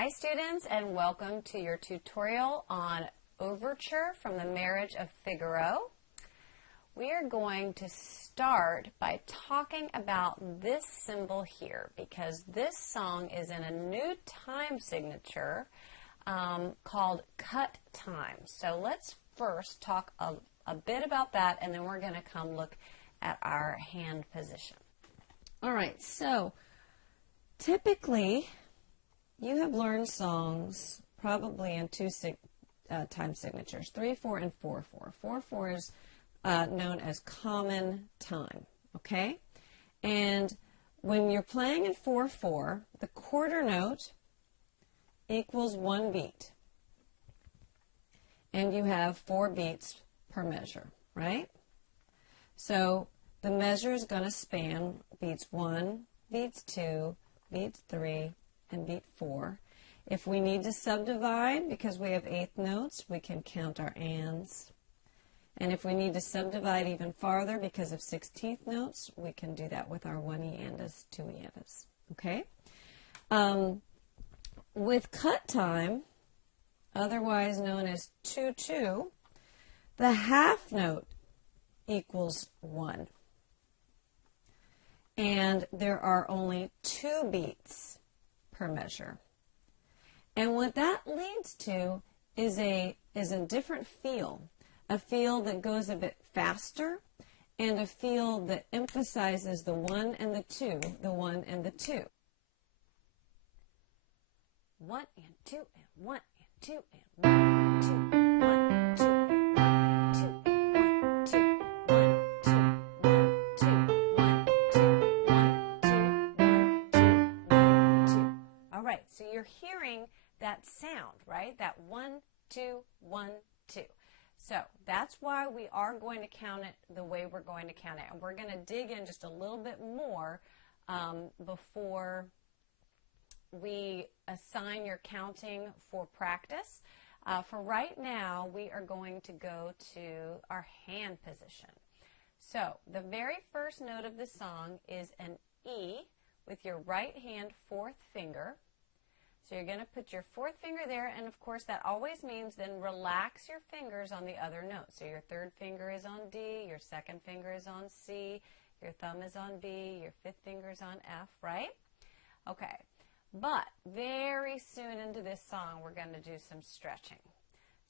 Hi students, and welcome to your tutorial on Overture from the Marriage of Figaro. We are going to start by talking about this symbol here because this song is in a new time signature called cut time. So let's first talk a bit about that, and then we're going to come look at our hand position. All right, so typically you have learned songs probably in two time signatures, 3/4 and 4/4. 4/4 is known as common time, okay? And when you're playing in 4/4, the quarter note equals 1 beat. And you have 4 beats per measure, right? So the measure is going to span beats 1, beats 2, beats 3, and beat 4. If we need to subdivide, because we have eighth notes, we can count our ands. And if we need to subdivide even farther because of 16th notes, we can do that with our 1E andas, 2E andas, okay? With cut time, otherwise known as 2/2, the half note equals 1. And there are only 2 beats per measure. And what that leads to is a different feel, a feel that goes a bit faster, and a feel that emphasizes the 1 and the 2, the 1 and the 2. 1 and 2 and 1 and 2 and 1 and 2 and 1, 2 and 1 and 2 and 1, 2 and 1, 2, 1, 2, 1, 2, 1, 2, 1, 2, 1, 2. All right, so you're hearing that sound, right? That 1, 2, 1, 2. So that's why we are going to count it the way we're going to count it. And we're going to dig in just a little bit more before we assign your counting for practice. For right now, we are going to go to our hand position. So the very first note of the song is an E with your right hand 4th finger. So you're going to put your 4th finger there, and of course that always means then relax your fingers on the other note. So your 3rd finger is on D, your 2nd finger is on C, your thumb is on B, your 5th finger is on F, right? Okay, but very soon into this song we're going to do some stretching.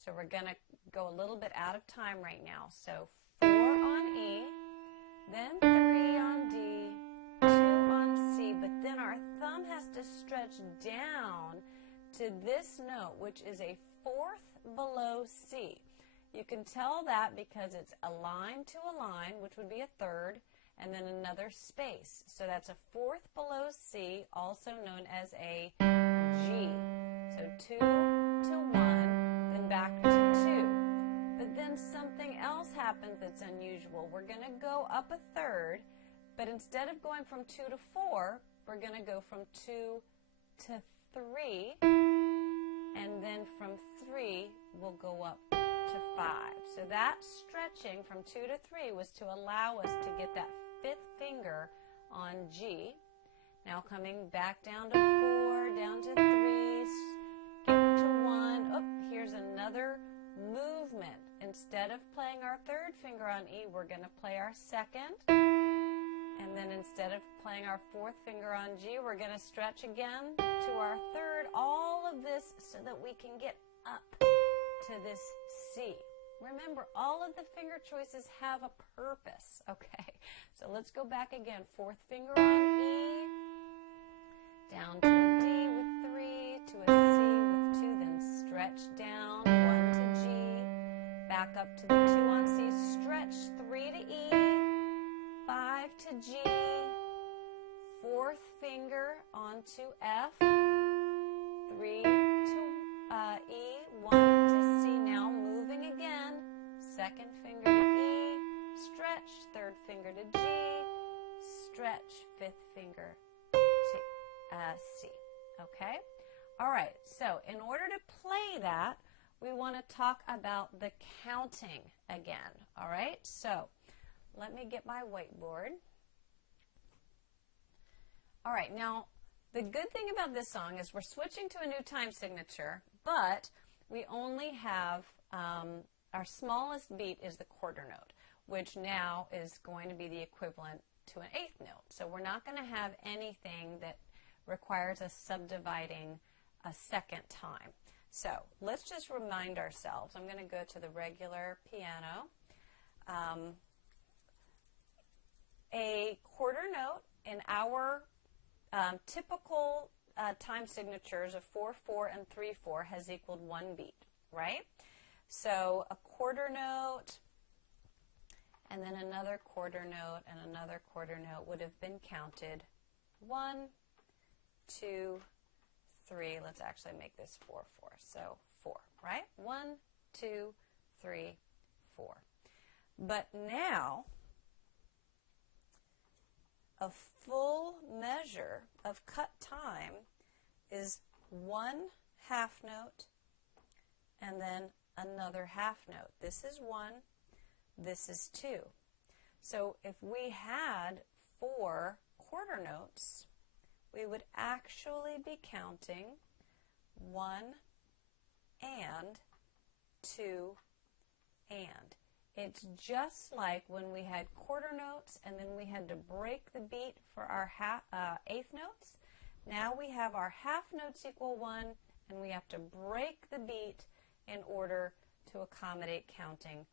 So we're going to go a little bit out of time right now. So 4 on E, then 3 on D, 2 on C, but then our thumb has to stretch down to this note, which is a 4th below C. You can tell that because it's a line to a line, which would be a 3rd, and then another space. So that's a 4th below C, also known as a G. So 2 to 1, then back to 2. But then something else happens that's unusual. We're going to go up a 3rd, but instead of going from 2 to 4, we're going to go from 2 to 3, and then from 3 we'll go up to 5. So that stretching from 2 to 3 was to allow us to get that 5th finger on G. Now coming back down to 4, down to 3, skip to 1. Oh, here's another movement. Instead of playing our 3rd finger on E, we're going to play our 2nd. And then instead of playing our 4th finger on G, we're going to stretch again to our 3rd. All of this so that we can get up to this C. Remember, all of the finger choices have a purpose, okay? So let's go back again. 4th finger on E, down to a D with 3, to a C with 2, then stretch down, 1 to G, back up to the 2 on C, stretch 3 to E, 5 to G, 4th finger onto F, 3 to E, 1 to C. Now moving again, 2nd finger to E, stretch, 3rd finger to G, stretch, 5th finger to C. Okay? All right, so in order to play that, we want to talk about the counting again. All right, so let me get my whiteboard. All right, now The good thing about this song is we're switching to a new time signature, but we only have, our smallest beat is the quarter note, which now is going to be the equivalent to an eighth note. So we're not going to have anything that requires us subdividing a second time. So let's just remind ourselves. I'm going to go to the regular piano. A quarter note in our typical time signatures of 4/4 and 3/4 has equaled one beat, right? So a quarter note and then another quarter note and another quarter note would have been counted 1, 2, 3. Let's actually make this 4/4. So 4, right? 1, 2, 3, 4. But now a full measure of cut time is one half note and then another half note. This is 1, this is 2. So if we had 4 quarter notes, we would actually be counting 1 and 2 and. It's just like when we had quarter notes and then we had to break the beat for our eighth notes. Now we have our half notes equal 1 and we have to break the beat in order to accommodate counting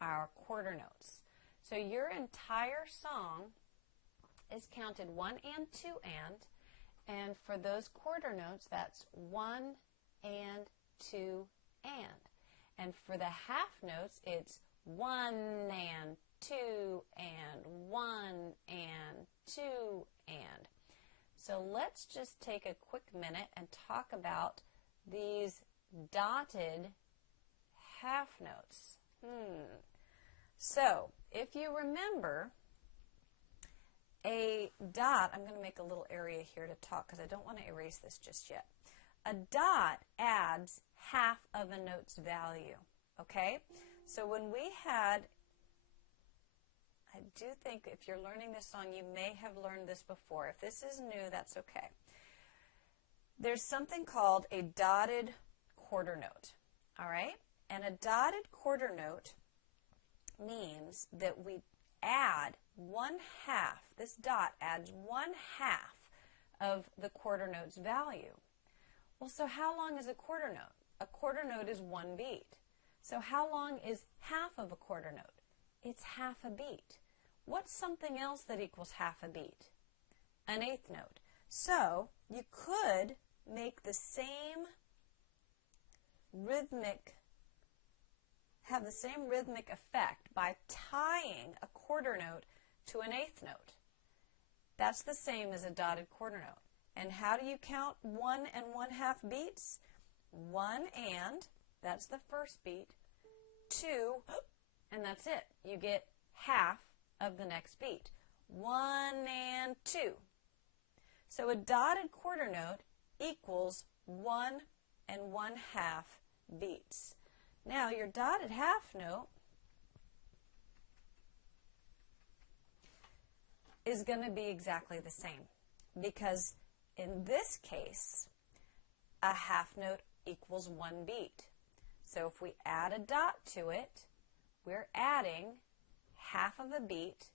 our quarter notes. So your entire song is counted 1 and 2 and for those quarter notes that's 1 and 2 and for the half notes it's 1 and 2 and 1 and 2 and. So let's just take a quick minute and talk about these dotted half notes. So if you remember, a dot, I'm going to make a little area here to talk because I don't want to erase this just yet. A dot adds half of a note's value, okay? So when we had, I do think if you're learning this song, you may have learned this before. If this is new, that's okay. There's something called a dotted quarter note, all right? And a dotted quarter note means that we add 1/2, this dot adds 1/2 of the quarter note's value. Well, so how long is a quarter note? A quarter note is 1 beat. So how long is half of a quarter note? It's half a beat. What's something else that equals half a beat? An eighth note. So you could make the same rhythmic, have the same rhythmic effect by tying a quarter note to an eighth note. That's the same as a dotted quarter note. And how do you count 1 and 1/2 beats? 1 and, that's the first beat, 2, and that's it. You get half of the next beat. 1 and 2. So a dotted quarter note equals 1 and 1/2 beats. Now your dotted half note is going to be exactly the same because in this case a half note equals 1 beat. So if we add a dot to it, we're adding half of a beat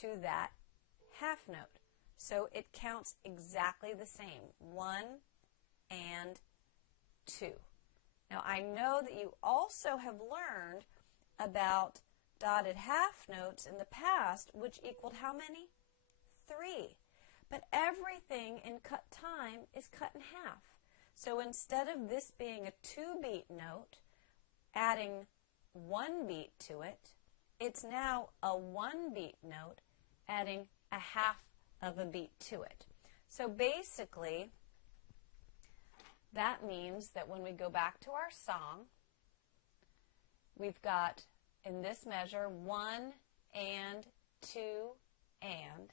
to that half note. So it counts exactly the same, 1 and 2. Now I know that you also have learned about dotted half notes in the past, which equaled how many? 3. But everything in cut time is cut in half. So instead of this being a 2-beat note, adding 1 beat to it, it's now a 1-beat note, adding a half of a beat to it. So basically, that means that when we go back to our song, we've got, in this measure, 1 and 2 and.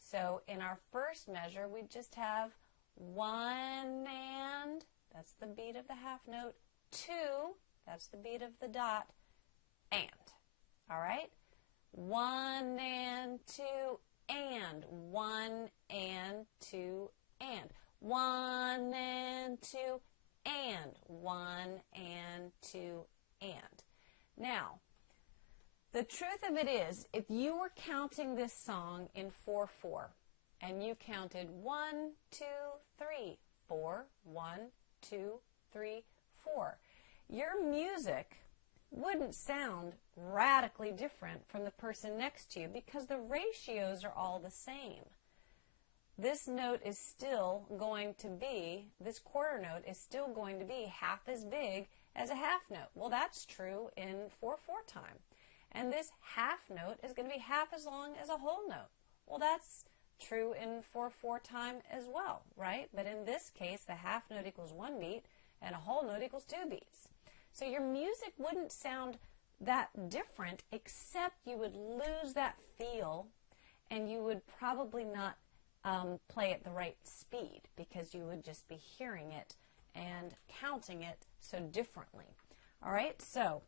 So in our first measure, we just have 1 and, that's the beat of the half note, 2, that's the beat of the dot, and. All right? 1 and 2 and, 1 and 2 and. 1 and 2 and. 1 and 2 and. Now, the truth of it is, if you were counting this song in 4/4, and you counted 1, 2, 3, 4, 1, 2, 3, 4, your music wouldn't sound radically different from the person next to you because the ratios are all the same. This note is still going to be, this quarter note is still going to be half as big as a half note. Well, that's true in 4/4 time. And this half note is going to be half as long as a whole note. Well, that's true in 4/4 time as well, right? But in this case, the half note equals 1 beat and a whole note equals 2 beats. So your music wouldn't sound that different, except you would lose that feel and you would probably not play at the right speed because you would just be hearing it and counting it so differently. All right, so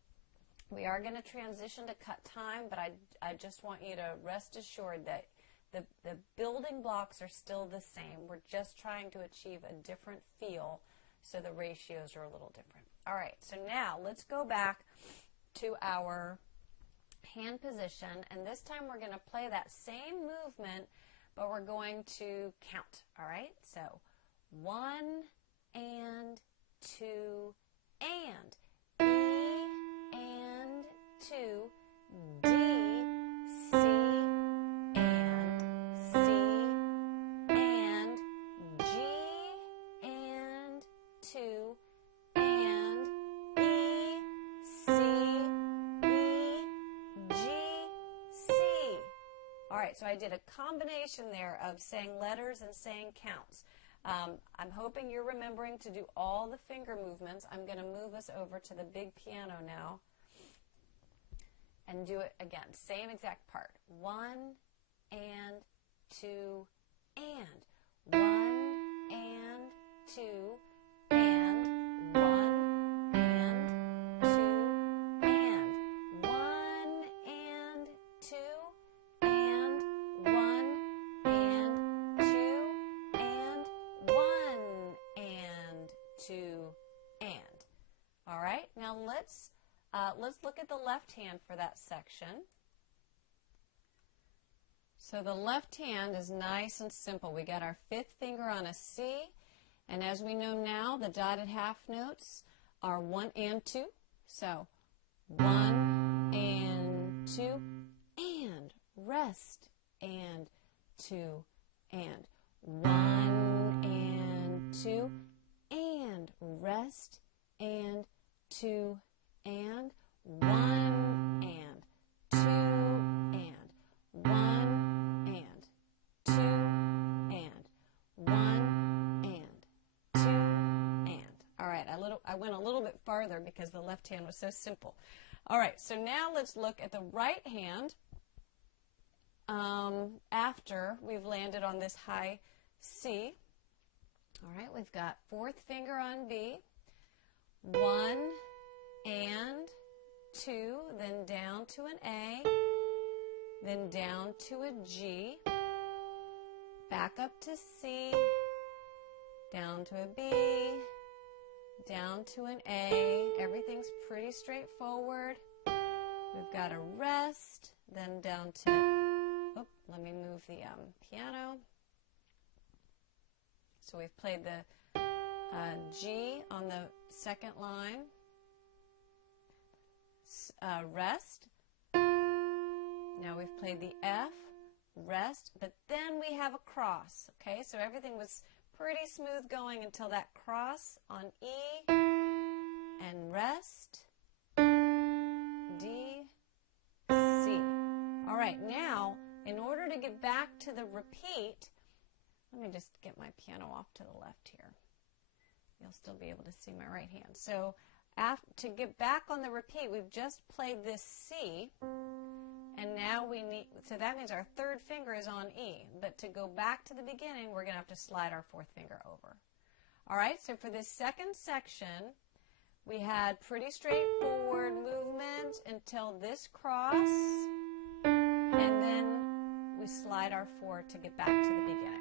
we are going to transition to cut time, but I just want you to rest assured that the building blocks are still the same. We're just trying to achieve a different feel, so the ratios are a little different. All right, so now let's go back to our hand position, and this time we're going to play that same movement, but we're going to count. All right, so 1 and 2 and. E and 2, D, C, and C, and G, and 2, and E, C, E, G, C. All right, so I did a combination there of saying letters and saying counts. I'm hoping you're remembering to do all the finger movements. I'm going to move us over to the big piano now and do it again. Same exact part. 1 and 2 and. 1 and 2 and. 1 and 2 and. 1 and 2 and. 1 and 2 and. 1 and 2 and. All right, now let's look at the left hand for that section. So the left hand is nice and simple. We got our 5th finger on a C, and as we know now, the dotted half notes are 1 and 2. So 1 and 2 and rest and 2 and 1 and 2 and rest and 2 and 1 and 2 and 1 and 2 and 1 and 2 and. All right, I went a little bit farther because the left hand was so simple. All right, so now let's look at the right hand after we've landed on this high C. All right, we've got 4th finger on B, 1 and 2, then down to an A, then down to a G, back up to C, down to a B, down to an A. Everything's pretty straightforward. We've got a rest, then down to, oh, let me move the piano. So we've played the G on the 2nd line, rest. Now we've played the F, rest, but then we have a cross, okay? So everything was pretty smooth going until that cross on E, and rest, D, C. All right, now, in order to get back to the repeat, let me just get my piano off to the left here. You'll still be able to see my right hand. So to get back on the repeat, we've just played this C, and now we need, so that means our 3rd finger is on E. But to go back to the beginning, we're going to have to slide our 4th finger over. All right, so for this second section, we had pretty straightforward movement until this cross, and then we slide our 4 to get back to the beginning.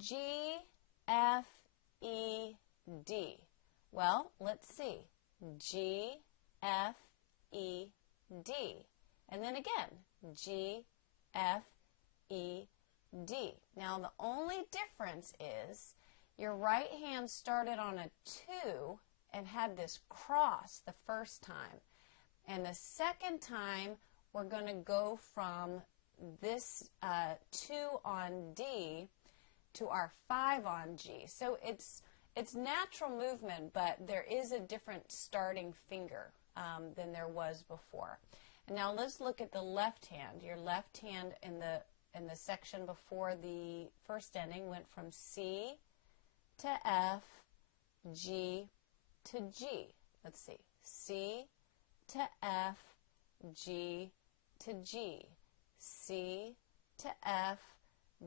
G, F, E, D. Well, let's see. G, F, E, D. And then again, G, F, E, D. Now the only difference is your right hand started on a 2 and had this cross the first time. And the second time, we're going to go from this 2 on D to our 5 on G. So it's natural movement, but there is a different starting finger than there was before. And now let's look at the left hand. Your left hand in the section before the first ending went from C to F, G to G. Let's see. C to F, G to G. C to F,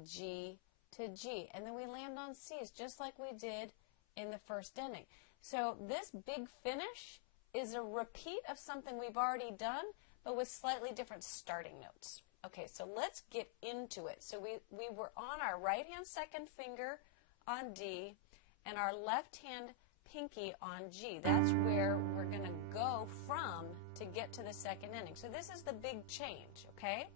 G to G. And then we land on C's just like we did in the first ending. So this big finish is a repeat of something we've already done, but with slightly different starting notes. Okay, so let's get into it. So we were on our right hand second finger on D and our left hand pinky on G. That's where we're going to go from to get to the second ending. So this is the big change, okay?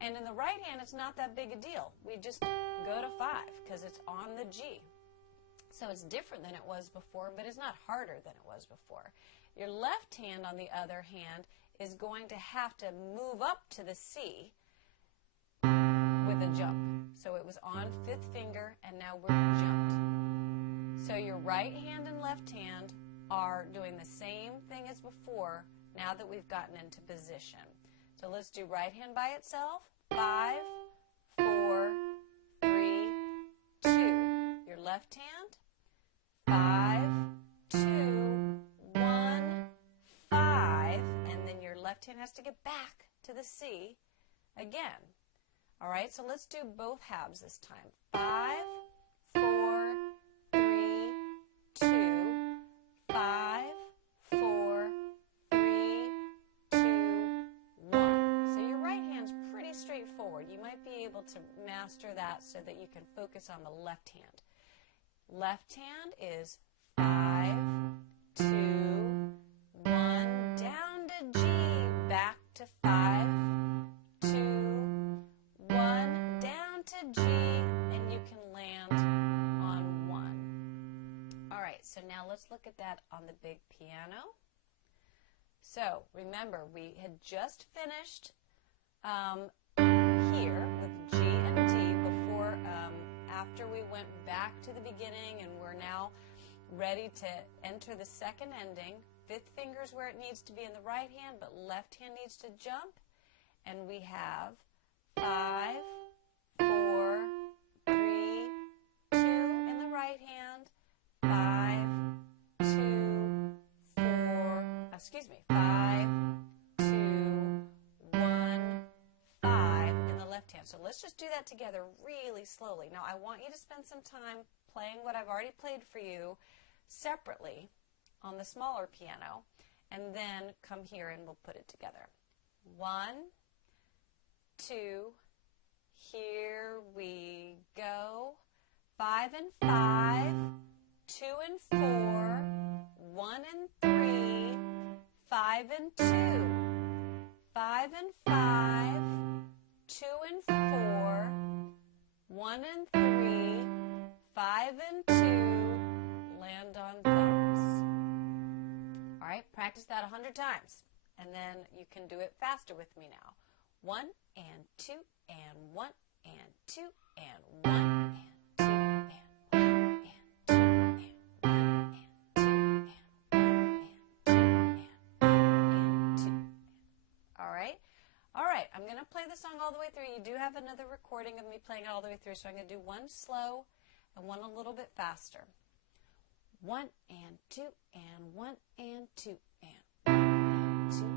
And in the right hand, it's not that big a deal. We just go to 5 because it's on the G. So it's different than it was before, but it's not harder than it was before. Your left hand, on the other hand, is going to have to move up to the C with a jump. So it was on 5th finger, and now we're jumped. So your right hand and left hand are doing the same thing as before now that we've gotten into position. So let's do right hand by itself. 5, 4, 3, 2. Your left hand. 5, 2, 1, 5. And then your left hand has to get back to the C again. All right, so let's do both halves this time. 5, 4, 3, 2. 5, 4, 3, 2, 1. So your right hand's pretty straightforward. You might be able to master that so that you can focus on the left hand. Left hand is 5, 2, 1, down to G, back to 5, 2, 1, down to G, and you can land on 1. All right, so now let's look at that on the big piano. So remember, we had just finished here with G and D before, after we went back to the beginning, and we're now ready to enter the second ending. 5th finger's where it needs to be in the right hand, but left hand needs to jump. And we have 5, 4, 3, 2 in the right hand, 5, 2, 4, 5, 2, 1, 5 in the left hand. So let's just do that together really slowly. Now I want you to spend some time playing what I've already played for you separately on the smaller piano, and then come here and we'll put it together. 1, 2, here we go. 5 and 5, 2 and 4, 1 and 3, 5 and 2, 5 and 5, 2 and 4, 1 and 3, 5 and 2, land on thumbs. All right, practice that 100 times, and then you can do it faster with me now. 1 and 2 and 1 and 2 and 1 and 2 and 1 and 2 and 1 and 2 and 1 and 2 and 1 and 2. All right? All right, I'm going to play the song all the way through. You do have another recording of me playing it all the way through, so I'm going to do one slow and one a little bit faster. 1 and 2 and 1 and 2 and 1 and 2.